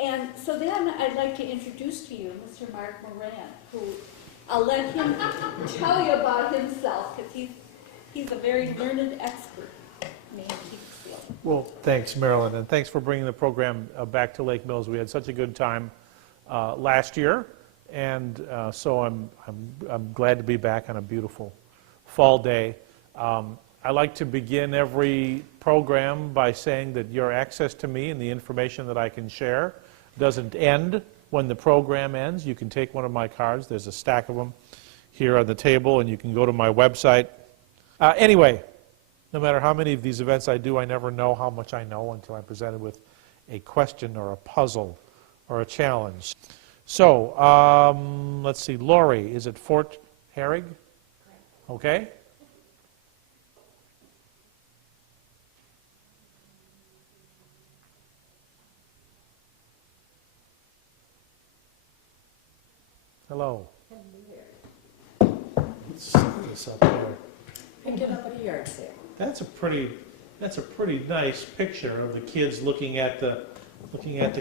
And so then I'd like to introduce to you Mr. Mark Moran, who I'll let him tell you about himself, because he's a very learned expert in the antique field. Well, thanks, Marilyn, and thanks for bringing the program back to Lake Mills. We had such a good time last year, and so I'm glad to be back on a beautiful fall day. I like to begin every program by saying that your access to me and the information that I can share doesn't end when the program ends. You can take one of my cards. There's a stack of them here on the table, and you can go to my website. Anyway, no matter how many of these events I do, I never know how much I know until I'm presented with a question or a puzzle or a challenge. So, let's see, Lori, is it Fort Herrig? Okay. Hello. Let's set this up there. Picked it up at a yard sale. That's a pretty nice picture of the kids looking at the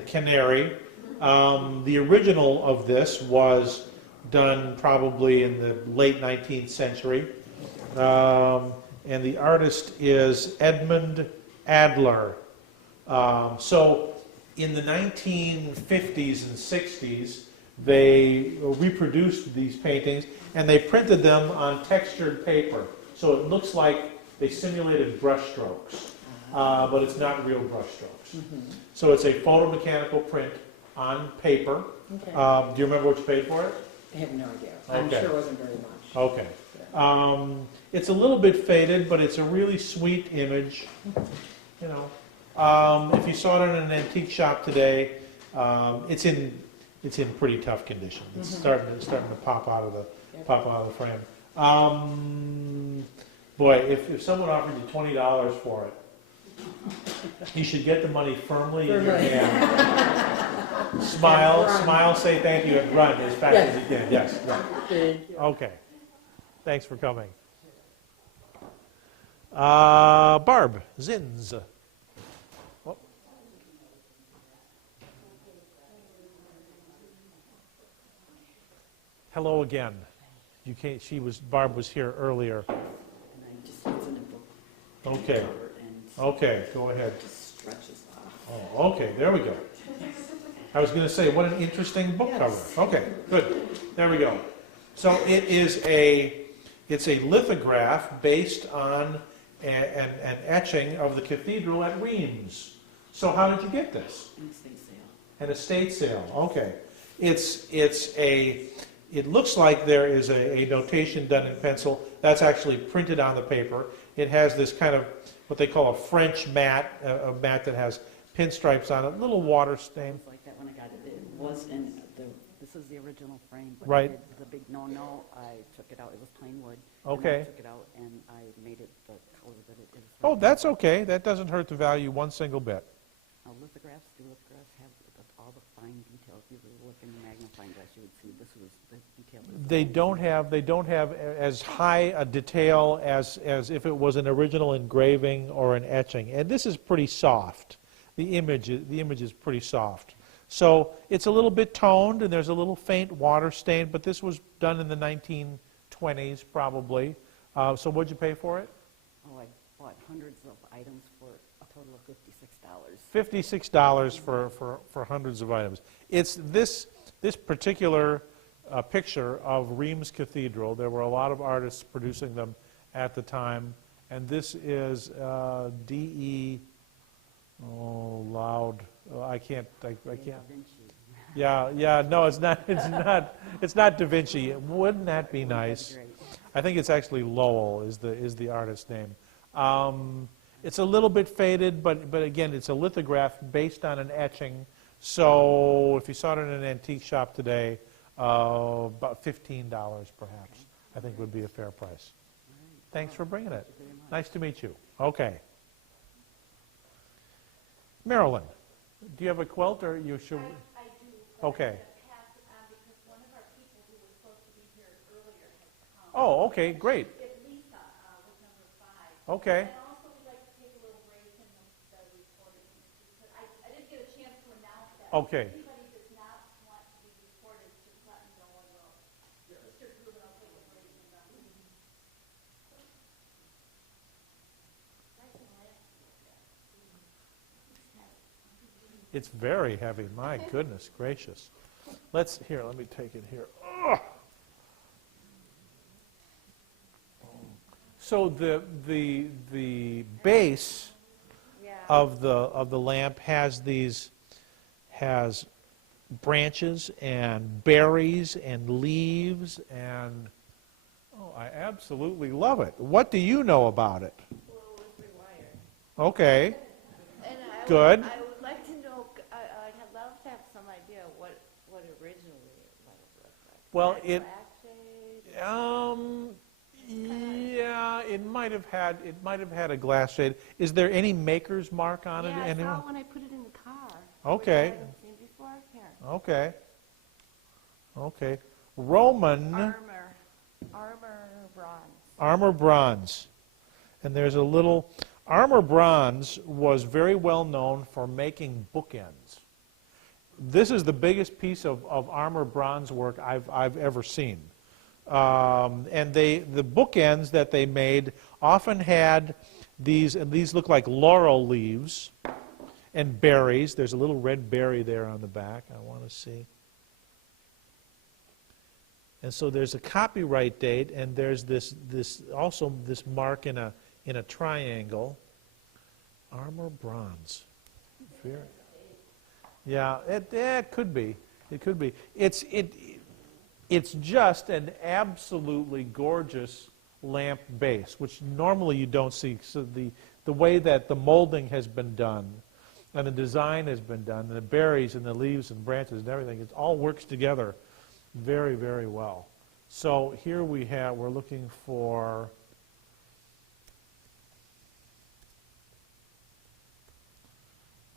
canary. The original of this was done probably in the late 19th century, and the artist is Edmund Adler. So in the 1950s and 60s, they reproduced these paintings and they printed them on textured paper. So it looks like they simulated brush strokes, but it's not real brush strokes. Mm-hmm. So it's a photomechanical print on paper. Okay. Do you remember what you paid for it? I have no idea. Okay. I'm sure it wasn't very much. Okay. It's a little bit faded, but it's a really sweet image. You know, if you saw it in an antique shop today, it's in pretty tough condition. It's starting to pop out of the frame. Boy, if someone offered you $20 for it, you should get the money firmly in your hand. Smile, say thank you, and run as fast as you can. Yes, right. Thank you. Okay. Thanks for coming. Barb Zins. Oh. Hello again. Barb was here earlier. And I just had some book. Okay. Okay, go ahead. It just stretches off. Oh, okay, there we go. I was going to say, what an interesting book cover. Okay, good. There we go. So it's a lithograph based on an etching of the cathedral at Reims. So how did you get this? An estate sale. An estate sale. Okay. It looks like there is a notation done in pencil. That's actually printed on the paper. It has this kind of what they call a French mat, a mat that has pinstripes on it, little water stain. It's like that when I got it. It was in this is the original frame. But Right. The big no-no, I took it out. It was plain wood. Okay. And I took it out and I made it the color that it is. Oh, that's okay. That doesn't hurt the value one single bit. Lithographs have all the fine details. If you look in the magnifying glass, you would see this was the detail. They don't have as high a detail as if it was an original engraving or an etching. And this is pretty soft. The image is pretty soft. So it's a little bit toned, and there's a little faint water stain, but this was done in the 1920s probably. So what'd you pay for it? Oh, I bought hundreds of items for a total of $56. $56 for hundreds of items. It's this particular picture of Reims Cathedral. There were a lot of artists producing them at the time, and this is D.E. Oh, loud. I can't. Yeah. No, it's not. It's not Da Vinci. Wouldn't that be nice? I think it's actually Lowell is the artist's name. It's a little bit faded, but again, it's a lithograph based on an etching. So if you saw it in an antique shop today, about $15 perhaps, I think would be a fair price. Thanks for bringing it. Nice to meet you. Okay. Marilyn, do you have a quilt, or you should? I do. Okay. Pass it on because one of our people who was supposed to be here earlier has come. Oh, okay, great. It's Lisa with number 5. Okay. And also we'd like to take a little break in the recording. I didn't get a chance to announce that Okay. If anybody does not want to be recorded, just let me know and Mr. Gruben will take a break and It's very heavy, my goodness gracious. Let me take it here. Ugh. So the base of the lamp has branches and berries and leaves and I absolutely love it. What do you know about it? Well, it was rewired. Okay, And good. I would like to know, I'd love to have some idea what originally it might have looked like. Well, Had it black shade? yeah, it might have had a glass shade. Is there any maker's mark on it Yeah, I anywhere? saw when I put it in the car. Okay. Which I haven't seen before. Here. Okay. Okay. Roman Armor bronze. armor bronze. And there's a little armor bronze was very well known for making bookends. This is the biggest piece of armor bronze work I've ever seen. And the bookends that they made often had these, and these look like laurel leaves and berries. There's a little red berry there on the back. I want to see. And so there's a copyright date, and there's this also this mark in a triangle. Armor bronze. Very, yeah, it could be. It could be. It's just an absolutely gorgeous lamp base, which normally you don't see. So the way that the molding has been done and the design has been done, and the berries and the leaves and branches and everything, it all works together very, very well. So here we're looking for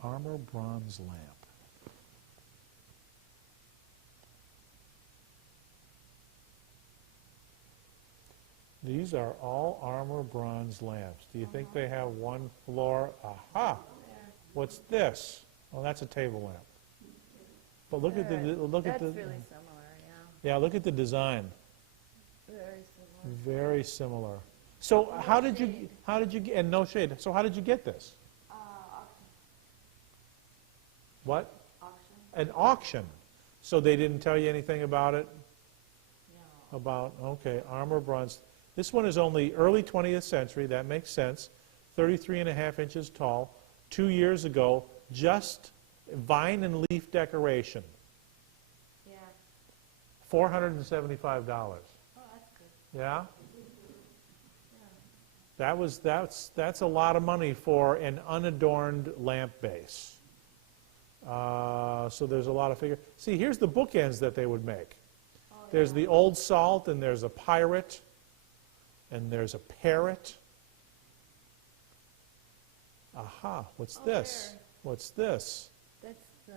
armor bronze lamp. These are all armor bronze lamps. Do you think they have one floor? Aha! What's this? Oh, that's a table lamp. But look at the That's really similar, yeah. Look at the design. Very similar. Very similar. So how did you get, and no shade. So how did you get this? Auction. What? Auction? An auction. So they didn't tell you anything about it? No. About, okay, armor bronze. This one is only early 20th century, that makes sense. 33.5 inches tall. 2 years ago, just vine and leaf decoration. Yeah. $475. Oh, that's good. Yeah? Yeah. That's a lot of money for an unadorned lamp base. So there's a lot of figure. See, here's the bookends that they would make. Oh, There's yeah. the old salt, and there's a pirate, and there's a parrot. Aha, what's Oh, this? there. What's this? That's the.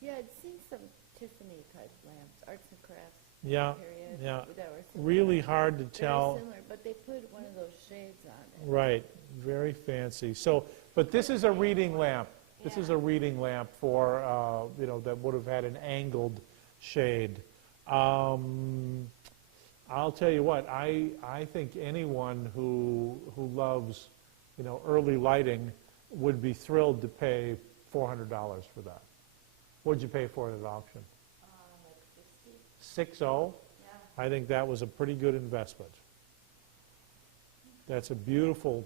Yeah, I'd seen some Tiffany type lamps, arts and crafts Yeah, period. yeah. That were similar. Really hard to Very tell. similar, but they put one of those shades on it. Right, very fancy. So, but this is a reading lamp. This is a reading lamp for, that would have had an angled shade. I'll tell you what, I think anyone who loves, early lighting would be thrilled to pay $400 for that. What'd you pay for it at auction? Like 60. 60? Yeah. I think that was a pretty good investment. That's a beautiful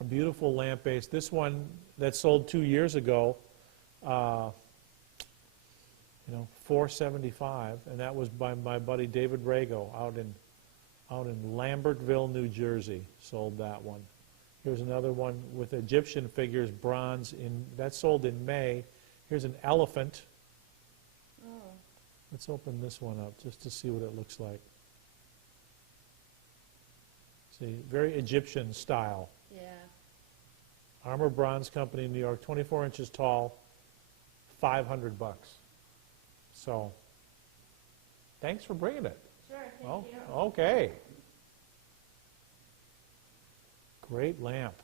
lamp base. This one that sold 2 years ago, $475, and that was by my buddy David Rago out in Lambertville, New Jersey. Sold that one. Here's another one with Egyptian figures, bronze. That sold in May. Here's an elephant. Oh. Let's open this one up just to see what it looks like. See, very Egyptian style. Yeah. Armor Bronze Company, New York, 24 inches tall, $500. So, thanks for bringing it. Sure, thank Oh, you. okay. Great lamp.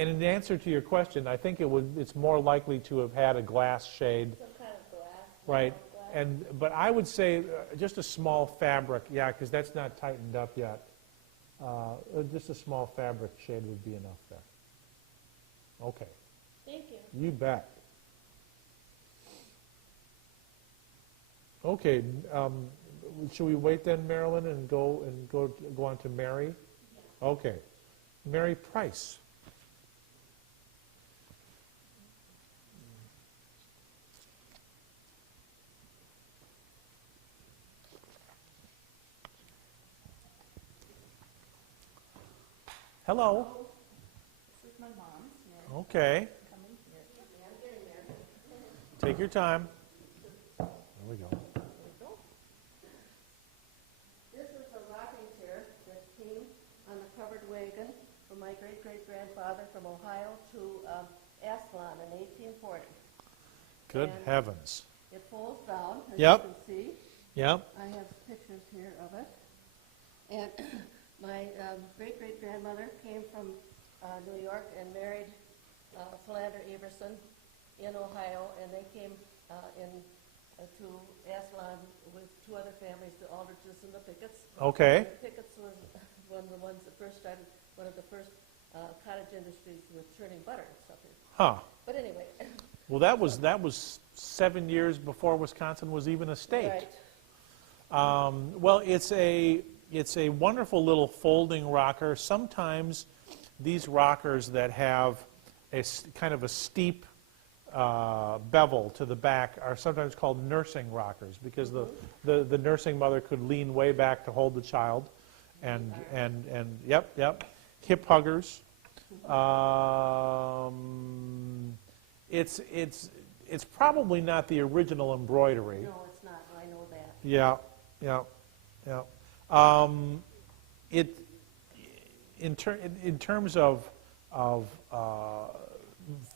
And in answer to your question, I think it's more likely to have had a glass shade, Some kind of glass. right? glass. But I would say just a small fabric, yeah, because that's not tightened up yet. Just a small fabric shade would be enough there. Okay, Thank you. you bet. Okay, should we wait then, Marilyn, and go on to Mary? Okay, Mary Price. Hello. This is my mom's, Mary. Okay. Coming here. Take your time. There we go. This is a rocking chair that came on a covered wagon from my great-great-grandfather from Ohio to Aswan in 1840. Good And heavens. It folds down, as Yep. you can see. Yep. I have pictures here of it. And my great-great-grandmother came from New York and married Philander Everson in Ohio, and they came to Aswan with two other families, the Aldriches and the Picketts. Okay. The Picketts was one of the ones that first started, one of the first cottage industries with churning butter and stuff here. Huh. But anyway, Well, that was 7 years before Wisconsin was even a state. right. Well, it's a wonderful little folding rocker. Sometimes these rockers that have kind of a steep bevel to the back are sometimes called nursing rockers because the nursing mother could lean way back to hold the child, and yep, hip huggers. It's probably not the original embroidery. No, it's not. I know that. Yeah. In terms of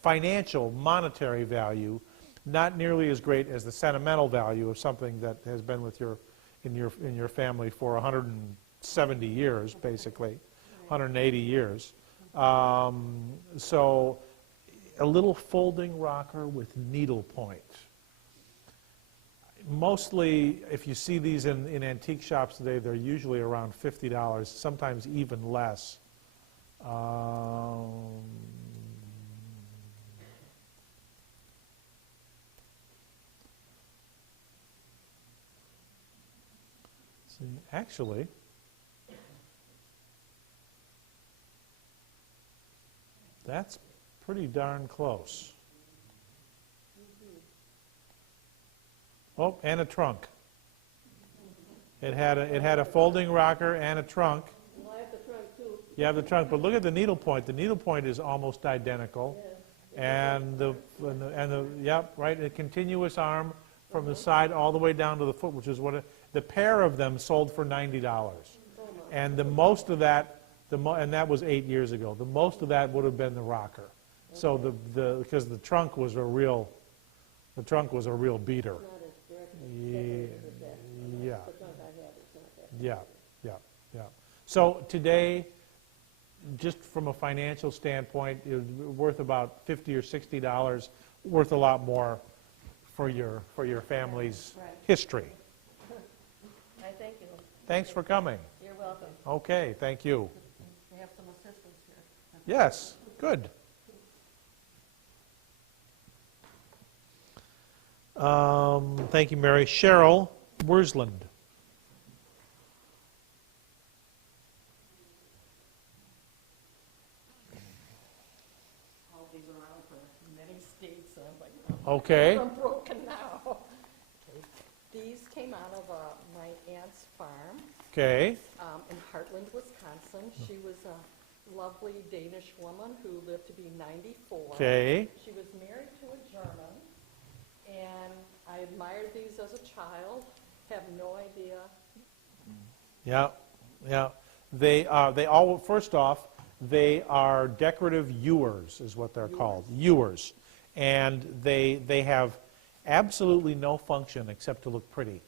financial, monetary value, not nearly as great as the sentimental value of something that has been with in your family for 170 years, basically, 180 years. So, a little folding rocker with needlepoint. Mostly, if you see these in antique shops today, they're usually around $50, sometimes even less. See, actually, that's pretty darn close. Oh, and a trunk. It had a folding rocker and a trunk. Well, I have the trunk too. You have the trunk, but look at the needlepoint. The needlepoint is almost identical, and yep, right, a continuous arm from the side all the way down to the foot, which is what the pair of them sold for $90, and the most of that, and that was 8 years ago. The most of that would have been the rocker. So because the trunk was a real beater. Not as direct as that. Yeah. The trunk I have is not that. Yeah. So today, just from a financial standpoint, it was worth about $50 or $60, worth a lot more for your family's Right. history. I thank you. Thanks for coming. You're welcome. Okay, thank you. We have some assistance here. Yes, good. Thank you, Mary. Cheryl Worsland. All these around for many states, so I'm like, Okay. I'm broken now. Okay. These came out of my aunt's farm Okay. in Heartland, Wisconsin. She was a lovely Danish woman who lived to be 94. Okay. She was married to a German, and I admired these as a child. Have no idea. Yeah. They all, first off, they are decorative ewers, is what they're called. Ewers. And they have absolutely no function except to look pretty.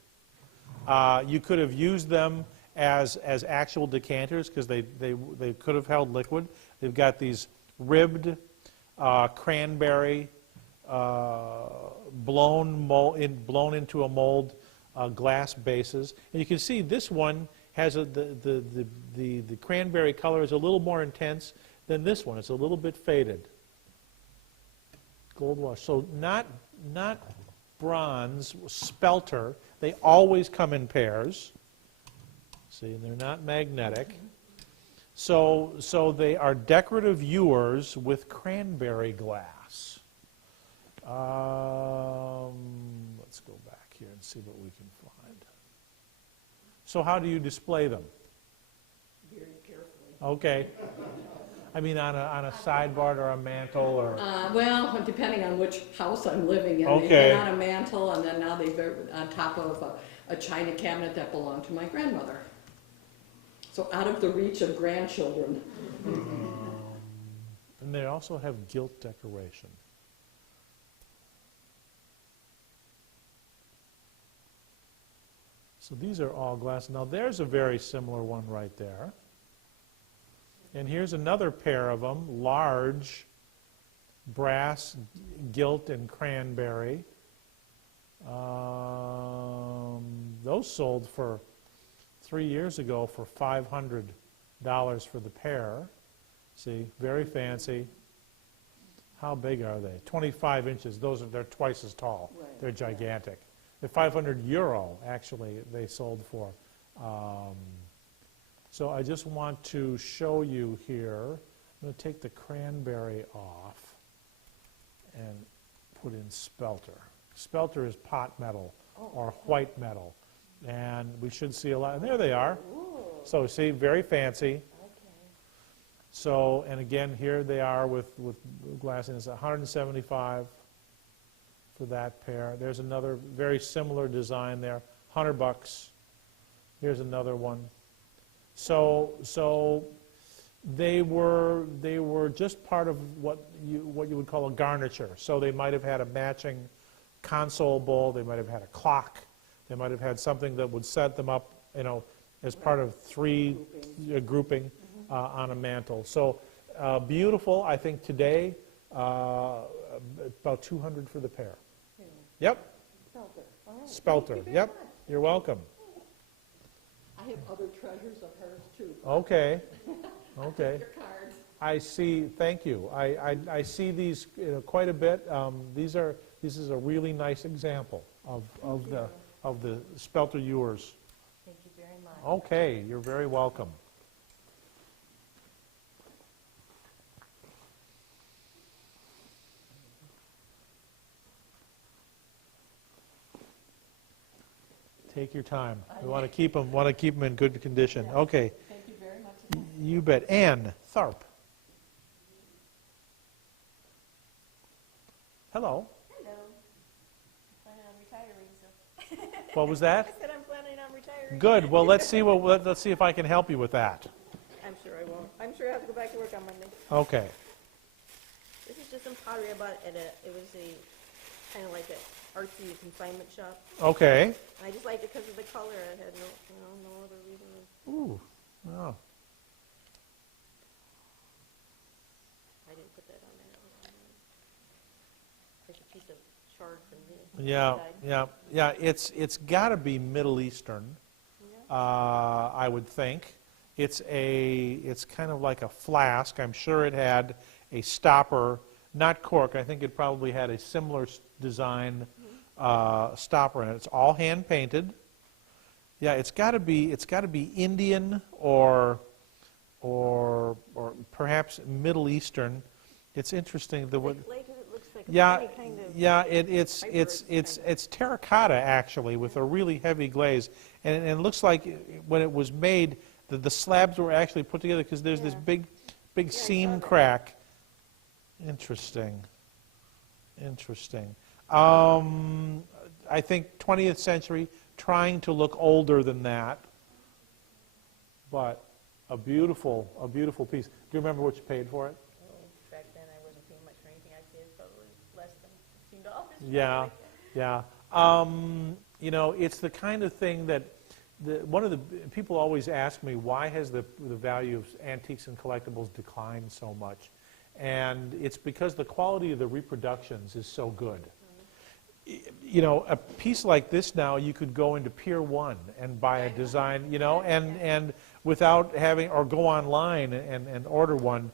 You could have used them as actual decanters because they could have held liquid. They've got these ribbed, cranberry, blown into a mold, glass bases. And you can see this one has the cranberry color is a little more intense than this one. It's a little bit faded. Gold wash. So not bronze, spelter. They always come in pairs. See, and they're not magnetic. So they are decorative viewers with cranberry glass. Let's go back here and see what we can find. So how do you display them? Very carefully. Okay. I mean, on a sideboard or a mantle or. Well, depending on which house I'm living in. Okay. They've been on a mantle, and then now they've been on top of a china cabinet that belonged to my grandmother. So out of the reach of grandchildren. And they also have gilt decoration. So these are all glass. Now there's a very similar one right there. And here's another pair of them, large, brass, gilt, and cranberry. Those sold for 3 years ago for $500 for the pair. See, very fancy. How big are they? 25 inches. They're twice as tall. Right. They're gigantic. They're 500 euro, actually, they sold for. So I just want to show you here. I'm going to take the cranberry off and put in spelter. Spelter is pot metal or white metal. And we should see a lot. And there they are. So see, very fancy. So, and again, here they are with glass, and it's 175 for that pair. There's another very similar design there, $100. Here's another one. So they were just part of what you would call a garniture. So they might have had a matching console bowl. They might have had a clock. They might have had something that would set them up, as part of three grouping on a mantle. So beautiful. I think today about 200 for the pair. Yep. Spelter. All right. Spelter. Thank you very Yep. much. You're welcome. I have other treasures of hers too. Okay. Okay. Your cards. I see. Thank you. I see these quite a bit. This is a really nice example of the spelter viewers. Thank you very much. Okay. You're very welcome. Take your time. We want to keep them in good condition. Okay. Thank you very much. You bet. Ann Tharp. Hello. Hello. I'm planning on retiring, so. What was that? I said I'm planning on retiring. Good. Well, let's see if I can help you with that. I'm sure I won't. I'm sure I have to go back to work on Monday. Okay. This is just some pottery I bought at it was kind of like an artsy consignment shop. Okay. And I just liked it because of the color. I had no other reason. Ooh. Oh. I didn't put that on there. Like a piece of chard from the Yeah. side. Yeah. It's got to be Middle Eastern. Yeah. I would think. It's kind of like a flask. I'm sure it had a stopper, not cork. I think it probably had a similar design stopper in it. It's all hand painted. Yeah, it's got to be Indian or perhaps Middle Eastern. It's interesting the way. Like it looks like Yeah, a kind of. yeah. It's terracotta actually with a really heavy glaze, and it looks like when it was made, the slabs were actually put together because there's this Yeah. big I saw seam that. crack. Interesting. I think 20th century, trying to look older than that, but a beautiful piece. Do you remember what you paid for it? Back then I wasn't paying much for anything. I'd say it's probably less than $15. Yeah, yeah. It's the kind of thing that one of the people always ask me, why has the value of antiques and collectibles declined so much? And it's because the quality of the reproductions is so good. You know, a piece like this now, you could go into Pier 1 and buy a design, you know, and without having, or go online and order one.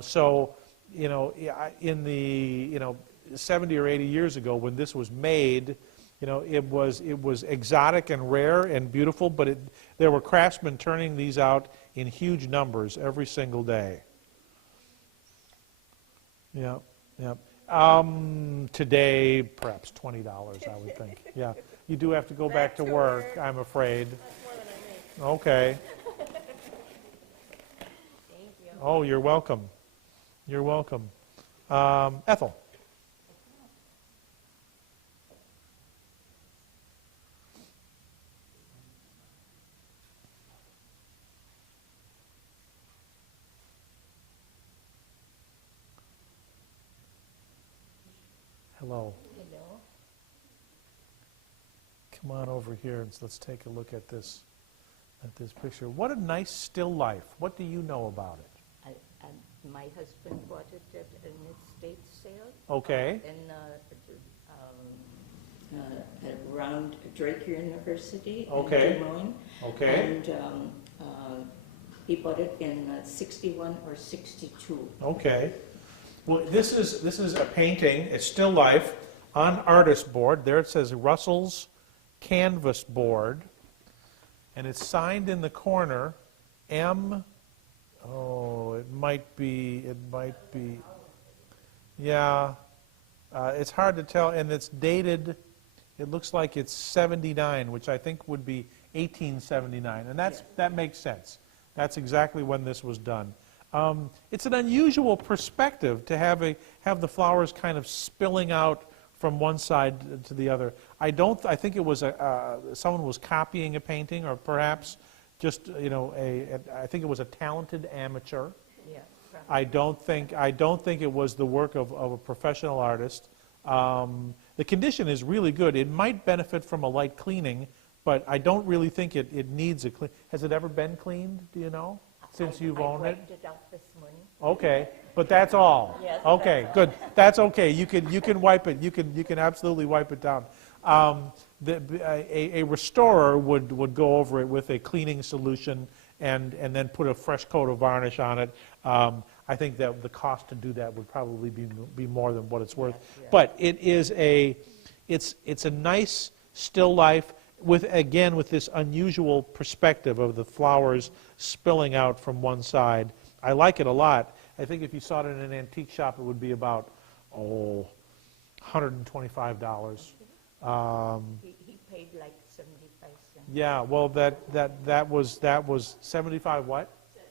So, you know, in the, you know, 70 or 80 years ago when this was made, you know, it was exotic and rare and beautiful, but there were craftsmen turning these out in huge numbers every single day. Yeah, yeah. Today, perhaps $20, I would think. Yeah, you do have to go back to work, I'm afraid. That's more than I make. Okay. Thank you. Oh, you're welcome. You're welcome. Ethel. Hello. Hello. Come on over here and let's take a look at this picture. What a nice still life. What do you know about it? My husband bought it at an estate sale Okay. around Drake University Okay. in Des Moines. Okay. And he bought it in 61 or 62. Okay. Well, this is a painting. It's still life on artist board. There it says Russell's canvas board, and it's signed in the corner M. Oh, it might be. Yeah, it's hard to tell, and it's dated. It looks like it's 79, which I think would be 1879, and that makes sense. That's exactly when this was done. It's an unusual perspective to have the flowers kind of spilling out from one side to the other. I think it was someone was copying a painting, or perhaps just, you know, I think it was a talented amateur. Yeah, I don't think it was the work of a professional artist. The condition is really good. It might benefit from a light cleaning, but I don't really think it needs a clean. Has it ever been cleaned? Do you know? Since you've owned it? I wiped it out this morning. Okay, but that's all. Yes, Okay, that's good. That's okay. You can wipe it. You can absolutely wipe it down. A restorer would go over it with a cleaning solution and then put a fresh coat of varnish on it. I think that the cost to do that would probably be more than what it's worth. Yeah. But it's a nice still life with this unusual perspective of the flowers spilling out from one side. I like it a lot. I think if you saw it in an antique shop, it would be about $125. He paid like 75 cents. Yeah, well, that was 75 what?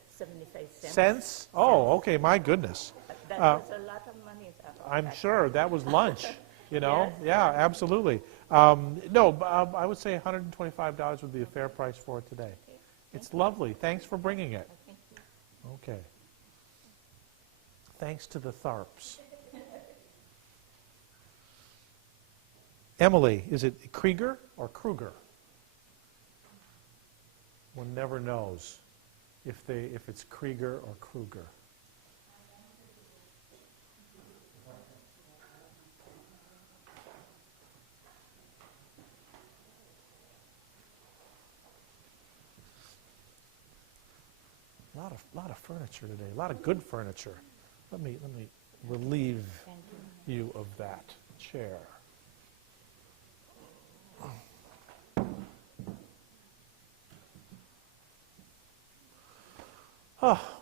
75 cents. Cents? Oh, okay, my goodness. That was a lot of money. I'm sure that was lunch, you know? Yes. Yeah, absolutely. No, I would say $125 would be a fair price for it today. It's lovely. Thanks for bringing it. Thank you. Okay. Thanks to the Tharps. Emily, is it Krieger or Kruger? One never knows if it's Krieger or Kruger. A lot of furniture today. A lot of good furniture. Let me relieve you of that chair.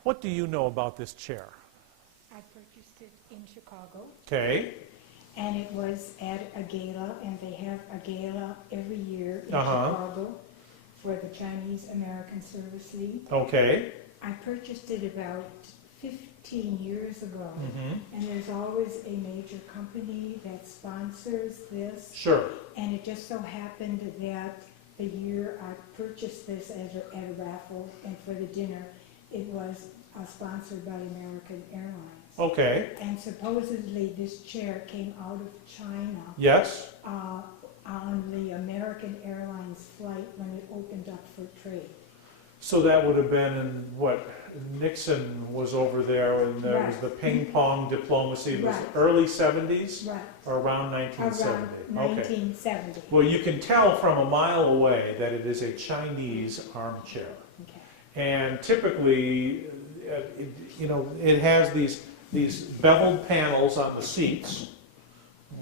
What do you know about this chair? I purchased it in Chicago, Okay. and it was at a gala, and they have a gala every year in Uh-huh. Chicago for the Chinese American Service League. Okay. I purchased it about 15 years ago, Mm-hmm. and there's always a major company that sponsors this, Sure. and it just so happened that the year I purchased this at a raffle, and for the dinner, it was sponsored by American Airlines. Okay. And supposedly this chair came out of China Yes. on the American Airlines flight when it opened up for trade. So that would have been in, what, Nixon was over there, and there was Right. the ping pong diplomacy. It was Right. early 70s Right, or around 1970? around Okay. 1970. Well, you can tell from a mile away that it is a Chinese armchair. Okay. And typically, it has these beveled panels on the seats.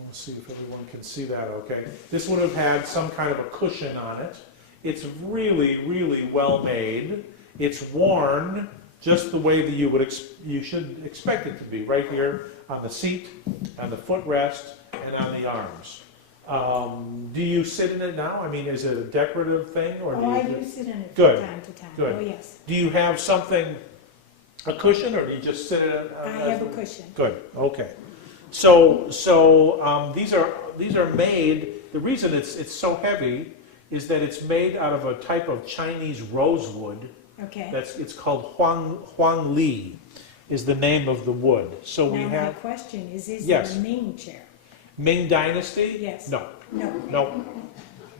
Let's see if everyone can see that okay. This would have had some kind of a cushion on it. It's really, really well made. It's worn just the way that you should expect it to be, right here on the seat, on the footrest, and on the arms. Do you sit in it now? I mean, is it a decorative thing, or do Oh, you? I do sit in it Good, from time to time. good. Oh, yes. Do you have something, a cushion, or do you just sit in it? I have a cushion. Good. Okay. So these are made. The reason it's so heavy is that it's made out of a type of Chinese rosewood. Okay. It's called Huang Li, is the name of the wood. So we Now, my have question is Yes. it a Ming chair? Ming Dynasty. Yes. No. No.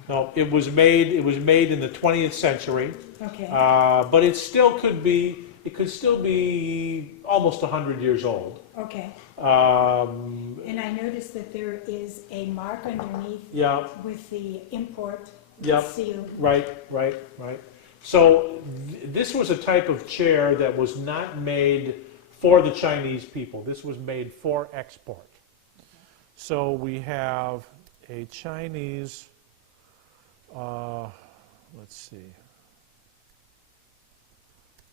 No. It was made in the 20th century. Okay. But it still could be. It could still be almost 100 years old. Okay. And I noticed that there is a mark underneath Yeah. with the import Yep. seal. Right. So this was a type of chair that was not made for the Chinese people. This was made for export. So we have a Chinese, let's see,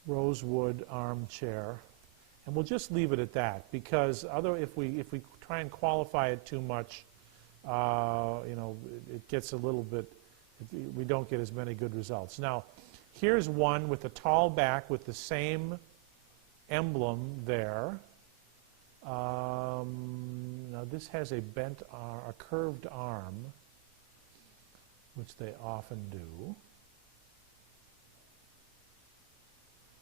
rosewood armchair. And we'll just leave it at that, because if we try and qualify it too much, it gets a little bit, we don't get as many good results. Now, here's one with a tall back with the same emblem there. Now this has a curved arm, which they often do.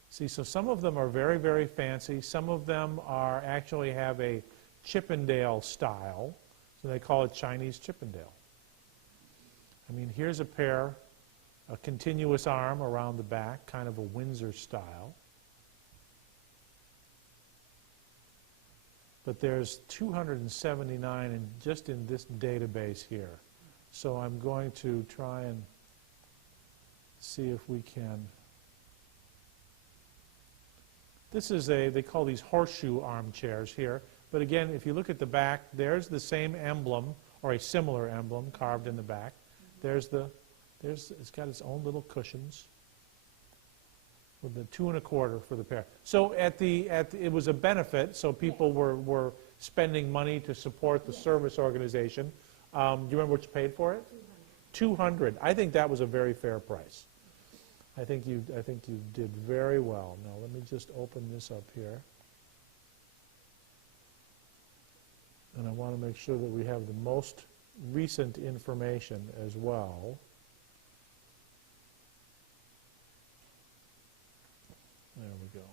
See, so some of them are very, very fancy. Some of them actually have a Chippendale style, so they call it Chinese Chippendale. I mean, here's a pair, a continuous arm around the back, kind of a Windsor style. But there's 279 just in this database here. So I'm going to try and see if we can. This is they call these horseshoe armchairs here. But again, if you look at the back, there's the same emblem, or a similar emblem carved in the back. It's got its own little cushions with the 2 1/4 for the pair. So it was a benefit, so people were spending money to support the service organization. Do you remember what you paid for it? $200. I think that was a very fair price. I think you did very well. Now let me just open this up here. And I want to make sure that we have the most recent information as well. There we go.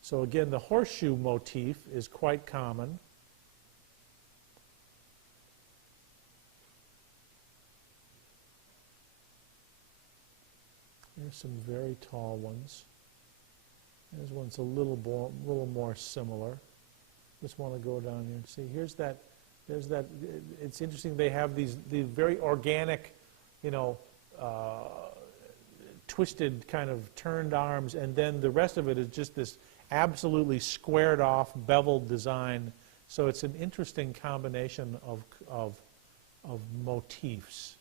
So again, the horseshoe motif is quite common. There's some very tall ones. There's one's a little more similar. Just want to go down here and see. There's that. It's interesting. They have these very organic, twisted kind of turned arms, and then the rest of it is just this absolutely squared off, beveled design. So it's an interesting combination of motifs.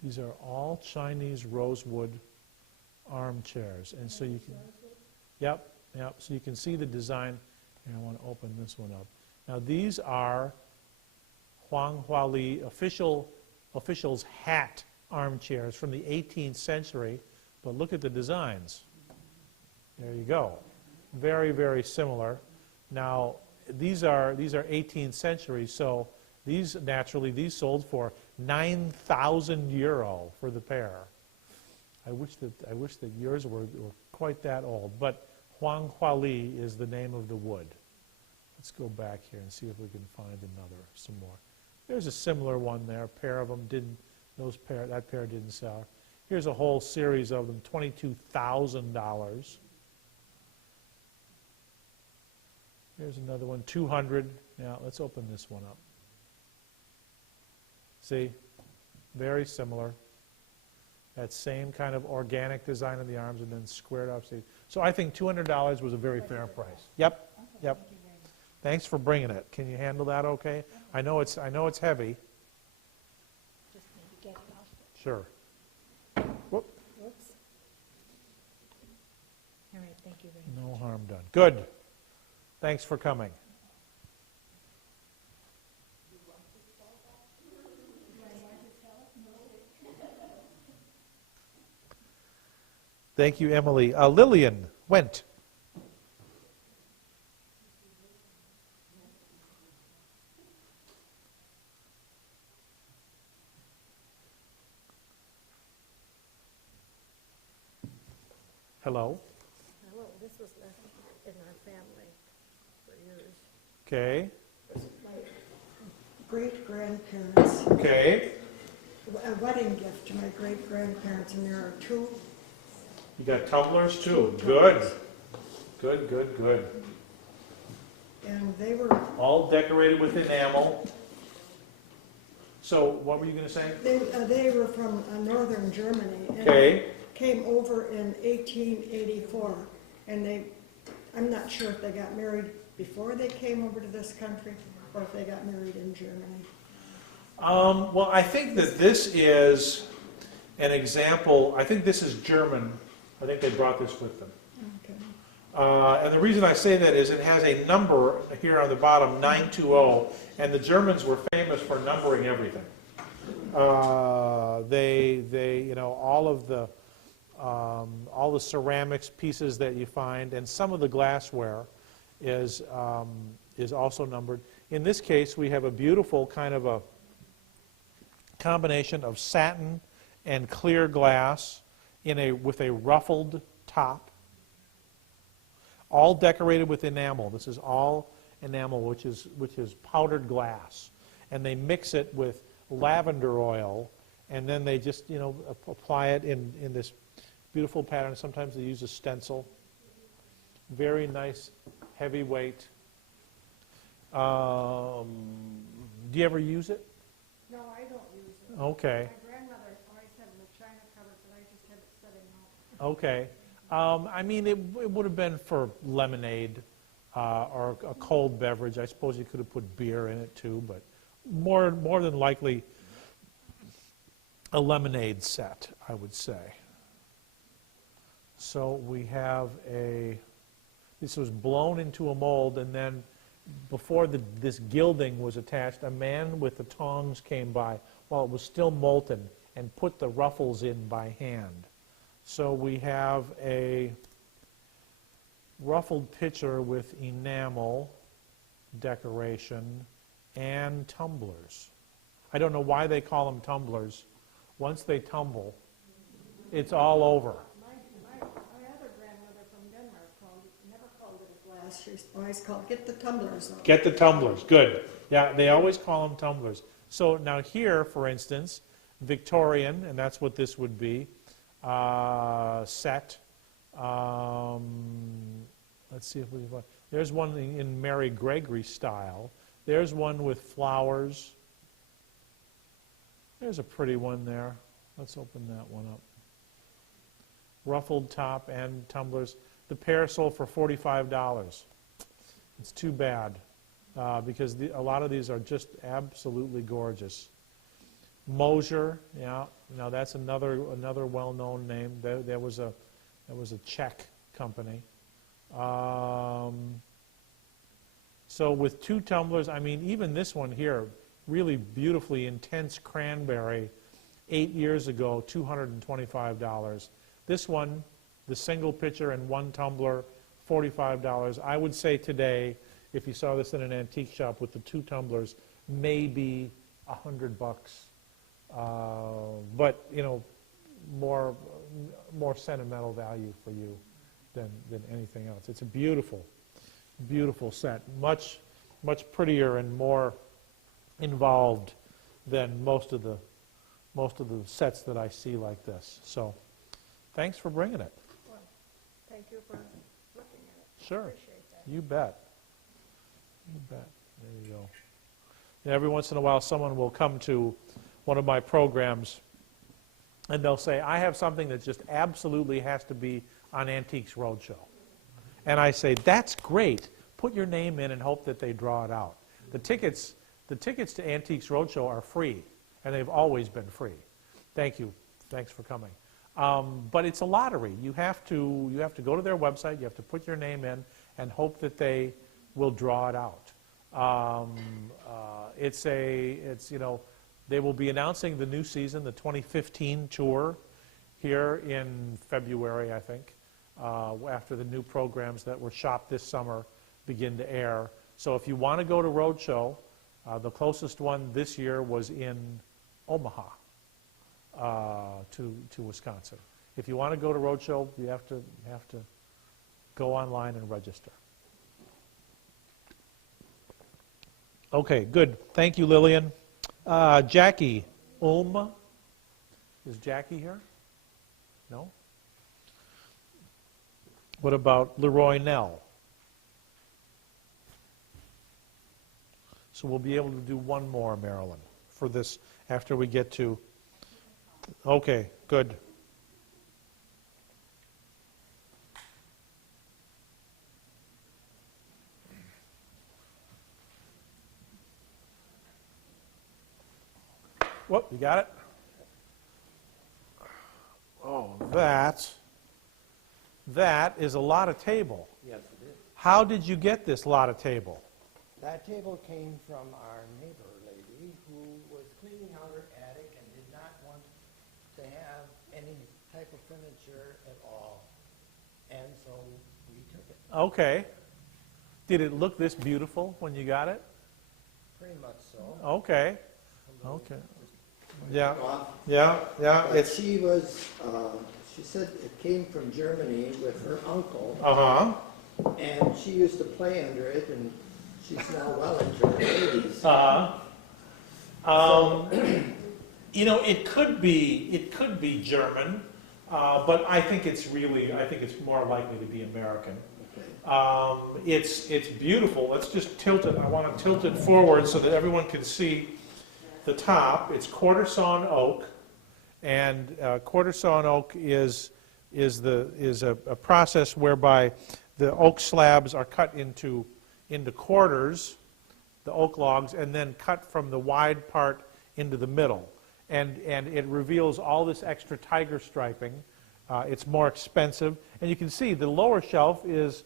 These are all Chinese rosewood armchairs, and so you can, yep. So you can see the design. Here, I want to open this one up. Now these are Huang Huali officials' hat armchairs from the 18th century, but look at the designs. There you go. Very, very similar. Now these are 18th century, so these sold for €9,000 for the pair. I wish that yours were quite that old, but Huang Huali is the name of the wood. Let's go back here and see if we can find some more. There's a similar one there, a pair of them didn't, that pair didn't sell. Here's a whole series of them, $22,000. Here's another one, 200. Now, let's open this one up. See, very similar. That same kind of organic design of the arms and then squared off. So I think $200 was a very fair price. Yep, yep. Thanks for bringing it. Can you handle that okay? I know it's heavy. Just maybe get it off. Sure. Whoop. Whoops. All right, thank you very much. No harm done. Good. Thanks for coming. Thank you, Emily. Lillian Went. Hello. Hello, this was left in our family for years. Okay. Great-grandparents, Okay. a wedding gift to my great-grandparents, and there are two. You got tumblers too. Good. Good, good, good. And they were, All decorated with enamel. So, what were you going to say? they were from northern Germany. And Okay. came over in 1884, and I'm not sure if they got married before they came over to this country, or if they got married in Germany. Well, I think that this is an example. I think this is German. I think they brought this with them. Okay. And the reason I say that is it has a number here on the bottom, 920, and the Germans were famous for numbering everything. You know, all the ceramics pieces that you find, and some of the glassware is also numbered. In this case, we have a beautiful kind of a combination of satin and clear glass with a ruffled top, all decorated with enamel. This is all enamel, which is powdered glass, and they mix it with lavender oil, and then they just apply it in this beautiful pattern. Sometimes they use a stencil. Very nice, heavyweight. Do you ever use it? No, I don't use it. Okay. My grandmother always had the china cupboard, but I just have it sitting out. Okay. I mean, it would have been for lemonade or a cold beverage. I suppose you could have put beer in it too, but more than likely a lemonade set, I would say. So we have this was blown into a mold, and then before this gilding was attached, a man with the tongs came by while it was still molten and put the ruffles in by hand. So we have a ruffled pitcher with enamel decoration and tumblers. I don't know why they call them tumblers. Once they tumble, it's all over. My other grandmother from Denmark never called it a glass. She always called, get the tumblers out. Get the tumblers, good. Yeah, they always call them tumblers. So now here, for instance, Victorian, and that's what this would be, set. Let's see if we can. There's one in Mary Gregory style. There's one with flowers. There's a pretty one there. Let's open that one up. Ruffled top and tumblers. The pair sold for $45. It's too bad because a lot of these are just absolutely gorgeous. Mosier, yeah. Now that's another well-known name. There was a Czech company. So with two tumblers, I mean, even this one here, really beautifully intense cranberry, 8 years ago, $225. This one, the single pitcher and one tumbler, $45. I would say today, if you saw this in an antique shop with the two tumblers, maybe $100. But more sentimental value for you than anything else. It's a beautiful, beautiful set. Much prettier and more involved than most of the sets that I see like this. So thanks for bringing it. Well, thank you for looking at it. Sure. Appreciate that. You bet. You bet. There you go. And every once in a while, someone will come to one of my programs and they'll say, I have something that just absolutely has to be on Antiques Roadshow. And I say, that's great. Put your name in and hope that they draw it out. The tickets to Antiques Roadshow are free, and they've always been free. Thank you. Thanks for coming. But it's a lottery. You have to go to their website. You have to put your name in and hope that they will draw it out. They will be announcing the new season, the 2015 tour, here in February, I think, after the new programs that were shot this summer begin to air. So if you want to go to Roadshow, the closest one this year was in Omaha to Wisconsin. If you want to go to Roadshow, you have to go online and register. Okay, good. Thank you, Lillian. Jackie Is Jackie here? No? What about Leroy Nell? So we'll be able to do one more, Marilyn, for this after we get to... Okay, good. Whoop, you got it? Oh, that is a lot of table. Yes, it is. How did you get this lot of table? That table came from our neighbor lady who was cleaning out her attic and did not want to have any type of furniture at all. And so we took it. Okay. Did it look this beautiful when you got it? Pretty much so. Okay. Okay. Yeah. But she was, she said it came from Germany with her uncle. Uh-huh. And she used to play under it, and she's now well into her 80s. It could be German, but I think it's more likely to be American. Okay. It's beautiful. Let's just tilt it. I want to tilt it forward so that everyone can see the top. It's quarter sawn oak, and quarter sawn oak is a process whereby the oak slabs are cut into quarters, the oak logs, and then cut from the wide part into the middle. And it reveals all this extra tiger striping. It's more expensive. And you can see the lower shelf is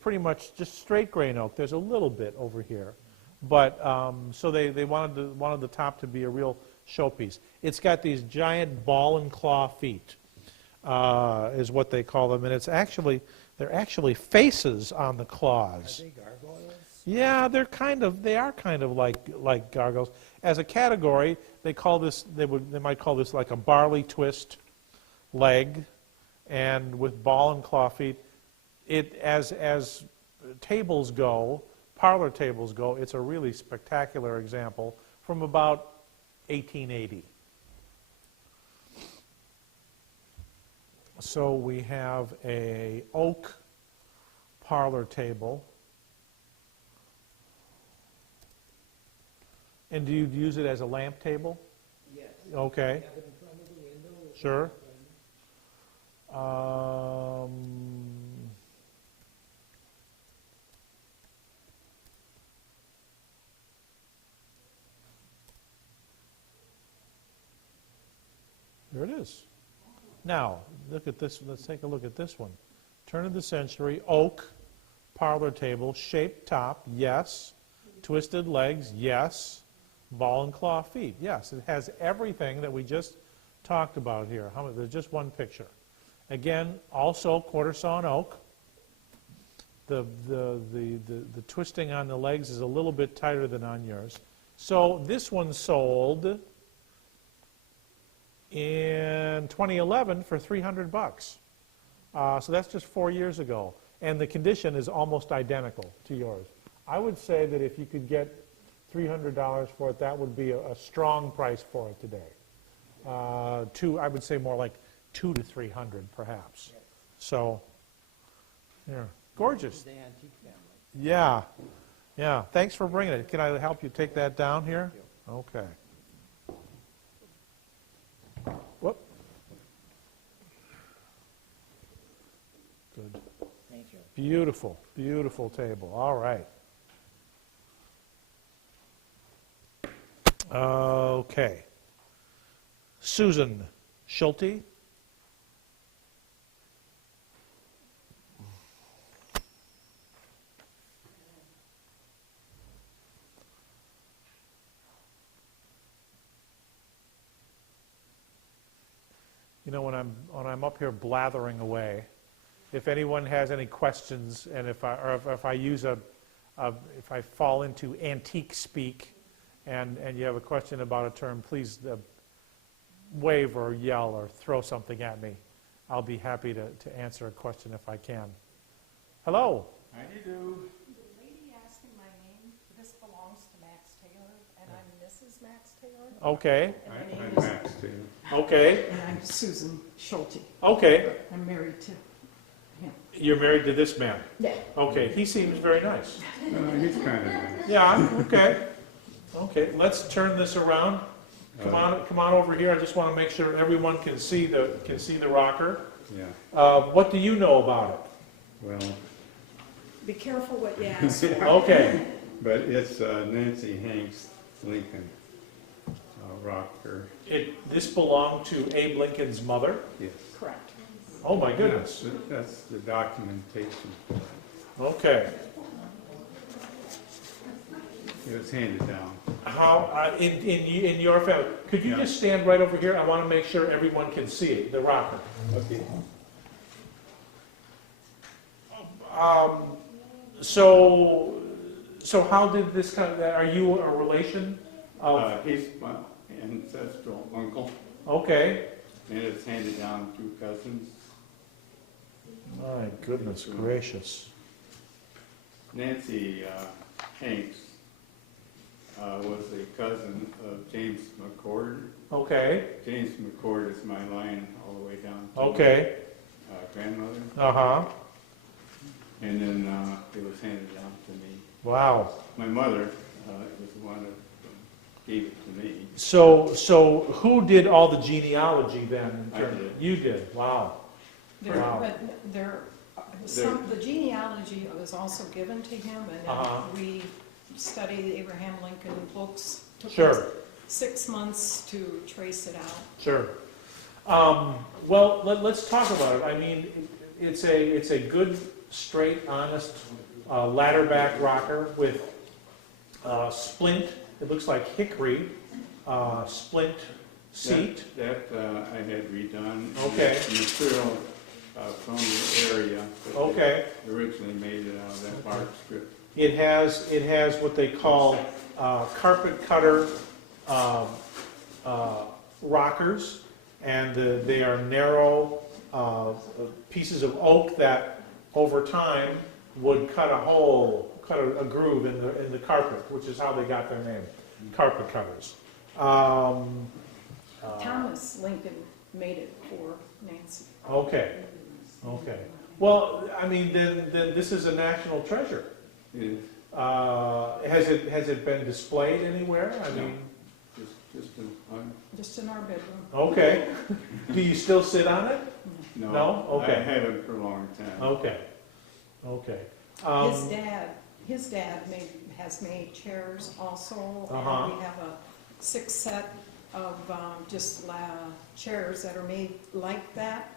pretty much just straight grain oak. There's a little bit over here. But so they wanted the top to be a real showpiece. It's got these giant ball and claw feet, is what they call them. And they're actually faces on the claws. Are they gargoyles? Yeah, they are kind of like gargoyles. As a category, they might call this like a barley twist leg, and with ball and claw feet. As tables go, parlor tables go, it's a really spectacular example from about 1880. So we have a oak parlor table. And do you use it as a lamp table? Yes. Okay. We have it in front of the window. Sure. There it is. Now, look at this. Let's take a look at this one. Turn of the century, oak parlor table, shaped top, yes. Twisted legs, yes. Ball and claw feet, yes. It has everything that we just talked about here. There's just one picture. Again, also quarter sawn oak. The twisting on the legs is a little bit tighter than on yours. So this one sold in 2011 for $300. So that's just 4 years ago. And the condition is almost identical to yours. I would say that if you could get $300 for it, that would be a strong price for it today. I would say more like $200 to $300 perhaps. So, yeah, gorgeous. The antique family. Yeah, yeah. Thanks for bringing it. Can I help you take that down here? Okay. Whoop. Good. Thank you. Beautiful, beautiful table. All right. Okay. Susan Schulte. You know, when I'm up here blathering away, if anyone has any questions, and if I fall into antique speak, and you have a question about a term, please wave or yell or throw something at me. I'll be happy to answer a question if I can. Hello. How do you do? The lady asking my name, this belongs to Max Taylor, and I'm Mrs. Max Taylor. Okay. And I'm Max Taylor. Okay. And I'm Susan Schulte. Okay. I'm married to him. You're married to this man? Yeah. Okay. He seems very nice. He's kind of nice. Yeah. Okay. Okay. Let's turn this around. Come on over here. I just want to make sure everyone can see the rocker. Yeah. What do you know about Well, Be careful what you ask. it? Okay. but it's Nancy Hanks Lincoln rocker. This belonged to Abe Lincoln's mother? Yes. Correct. Oh my goodness. That's the documentation. Okay. It was handed down. How in your family? Could you Yeah. just stand right over here? I want to make sure everyone can see it, the rocker. Okay. So how did this kind of? Are you a relation of? He's my ancestral uncle, Okay. and it's handed down through cousins. My goodness gracious. Nancy Hanks was a cousin of James McCord. Okay. James McCord is my line all the way down to Okay. grandmother. Uh-huh. And then it was handed down to me. Wow. My mother was the one that gave it to me. So who did all the genealogy then? I did. You did. Wow. Wow. But the genealogy was also given to him, and Uh-huh. we studied the Abraham Lincoln books. Took Sure. us 6 months to trace it out. Sure. Well, let's talk about it. I mean, it's a good, straight, honest ladder back rocker with splint. It looks like hickory splint seat. That I had redone. Okay. The material from the area. But Okay. they originally made it out of that bark strip. It has what they call carpet cutter rockers, and they are narrow pieces of oak that over time would cut a groove in the carpet, which is how they got their name, carpet cutters. Thomas Lincoln made it for Nancy. Okay. Well, I mean, then this is a national treasure. It is Has it been displayed anywhere? I mean, Just in our bedroom. okay. Do you still sit on it? no. No? Okay. I haven't for a long time. Okay. His dad has made chairs also. Uh-huh. And we have a 6 set of chairs that are made like that,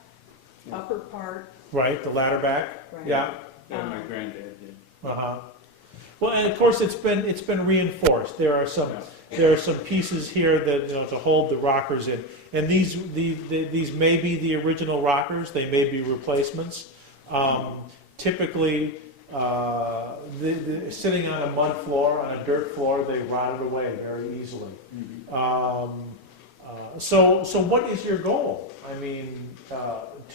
Yeah. upper part. Right, the ladder back. Right. Yeah. That my granddad did. Well, and of course it's been reinforced. There are some pieces here that to hold the rockers in, and these may be the original rockers. They may be replacements. Typically, sitting on a mud floor, on a dirt floor, they rotted away very easily. So what is your goal? I mean,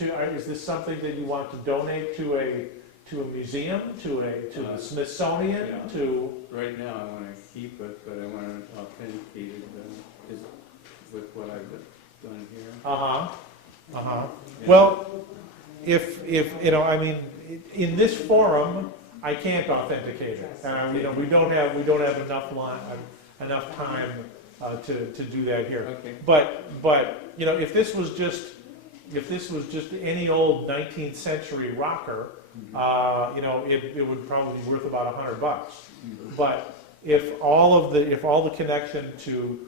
is this something that you want to donate to to a museum, to the Smithsonian, yeah. to, Right now, I want to keep it, but I want to authenticate it with what I've done here. uh-huh, uh-huh. Yeah. Well, if, you know, I mean, in this forum, I can't authenticate it. You know, we don't have enough time to do that here. Okay. But, you know, if this was just any old 19th century rocker, you know, it would probably be worth about $100. But if all the connection to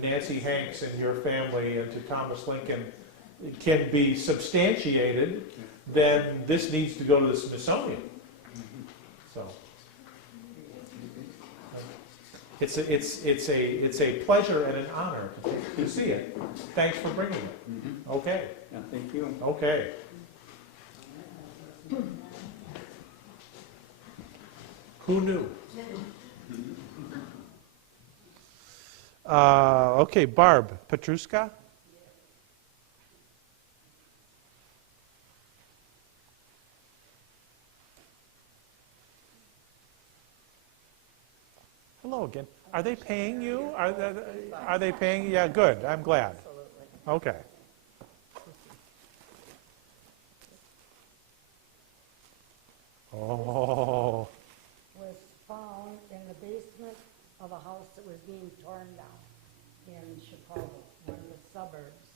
Nancy Hanks and your family and to Thomas Lincoln can be substantiated, then this needs to go to the Smithsonian. So it's a pleasure and an honor to see it. Thanks for bringing it. Okay. Yeah, thank you. Okay. Who knew? Okay, Barb Petruska. Hello again. Are they paying you? Are they paying you? Yeah, good. I'm glad. Okay. Oh. Was found in the basement of a house that was being torn down in Chicago, one of the suburbs.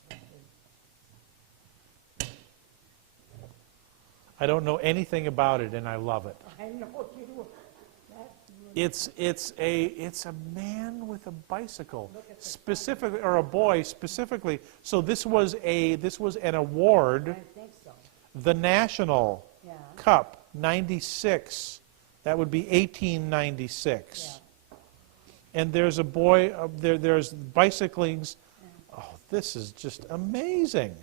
I don't know anything about it, and I love it. I know you do. It's a man with a bicycle, specifically, or a boy specifically. So this was an award, I think so. the National Yeah. Cup '96. That would be 1896. Yeah. And there's a boy there's bicyclings. Oh, this is just amazing.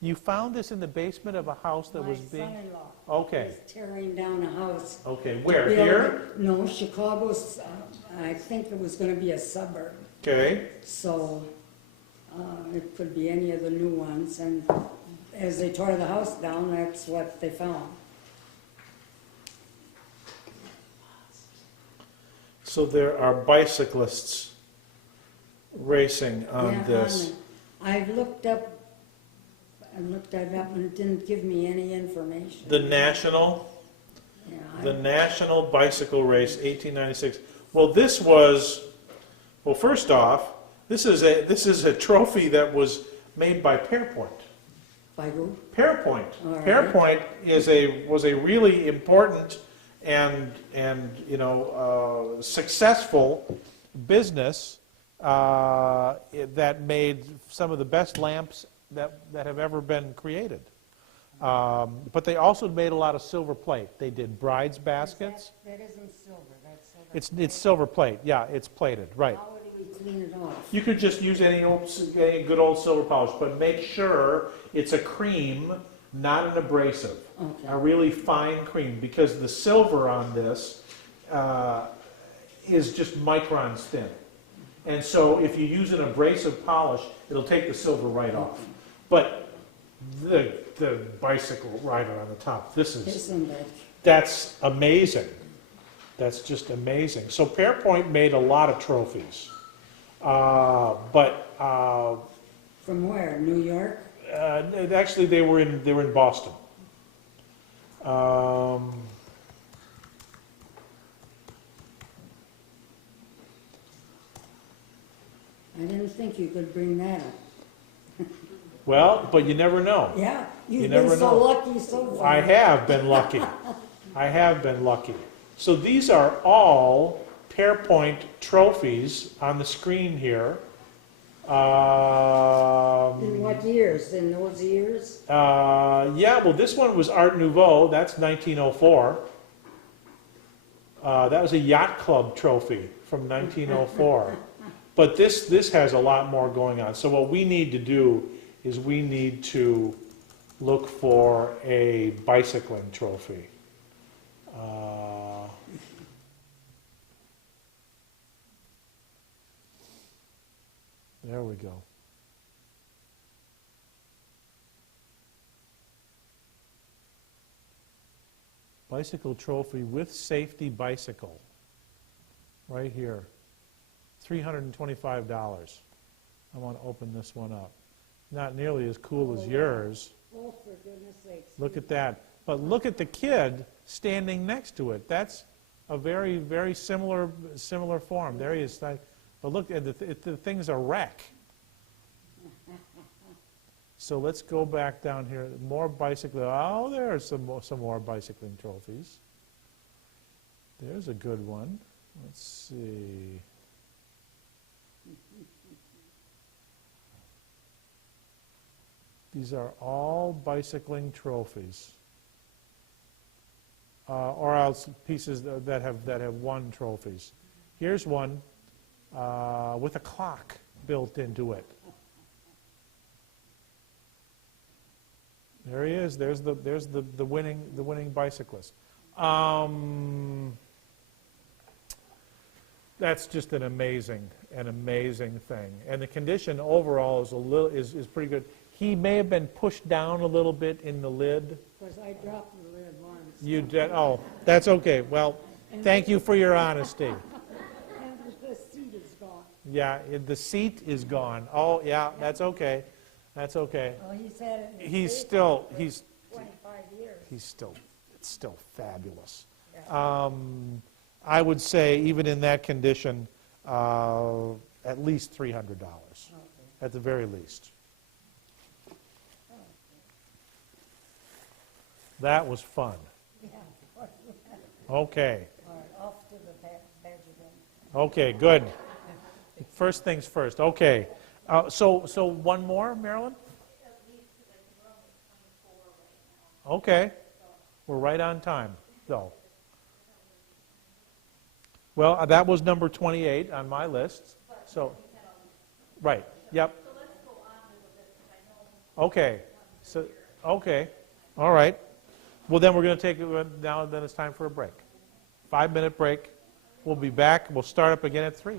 You found this in the basement of a house that was being. My son-in-law. Okay. Was tearing down a house. Okay, where? Building- Here? No, Chicago's, I think it was gonna be a suburb. Okay. So, it could be any of the new ones, and as they tore the house down, that's what they found. So there are bicyclists racing on Yeah, this. I looked that up and it didn't give me any information. The National Bicycle Race, 1896. Well, first off, this is a trophy that was made by Pearpoint. By who? Pearpoint. All right. Pearpoint was a really important and successful business that made some of the best lamps that have ever been created. But they also made a lot of silver plate. They did brides' baskets. That isn't silver, that's silver. It's silver plate. Yeah, it's plated. Right. How do we clean it off? You could just use any good old silver polish, but make sure it's a cream, not an abrasive. Okay. A really fine cream, because the silver on this is just microns thin. And so if you use an abrasive polish, it'll take the silver right off. But the bicycle rider on the top, that's amazing. That's just amazing. So Pearpoint made a lot of trophies. From where? New York? Actually, they were in Boston. I didn't think you could bring that up. Well, but you never know. Yeah, You you've been never so know. lucky so far. I have been lucky. I have been lucky. So these are all Pearpoint trophies on the screen here. In what years? In those years? Yeah, well, this one was Art Nouveau. That's 1904. That was a yacht club trophy from 1904. But this has a lot more going on. So what we need to do is we need to look for a bicycling trophy. There we go. Bicycle trophy with safety bicycle. Right here. $325. I want to open this one up. Not nearly as cool as yours. Oh, for goodness sakes. Look at that. But look at the kid standing next to it. That's a very, very similar form. There he is. But look, the thing's a wreck. So let's go back down here. More bicycling. Oh, there are some more bicycling trophies. There's a good one. Let's see. These are all bicycling trophies, or else pieces that have won trophies. Here's one with a clock built into it. There he is. There's the winning bicyclist. That's just an amazing thing. And the condition overall is pretty good. He may have been pushed down a little bit in the lid. Of course, I dropped the lid once. You did? Oh, that's okay. Well, thank you for your honesty. And the seat is gone. Yeah, the seat is gone. Oh, yeah, that's okay. That's okay. Well, he's had it in He's his still, basement he's, for 25 years. it's still fabulous. I would say even in that condition, at least $300, at the very least. That was fun. Yeah. Okay. All right, off to the badger then. Okay, good. First things first. Okay. So one more, Marilyn? Okay. We're right on time, though. Well, that was number 28 on my list. So, right. Yep. Okay. So, okay. All right. Well, then we're going to take it now. Then it's time for a break. 5-minute break. We'll be back. We'll start up again at 3.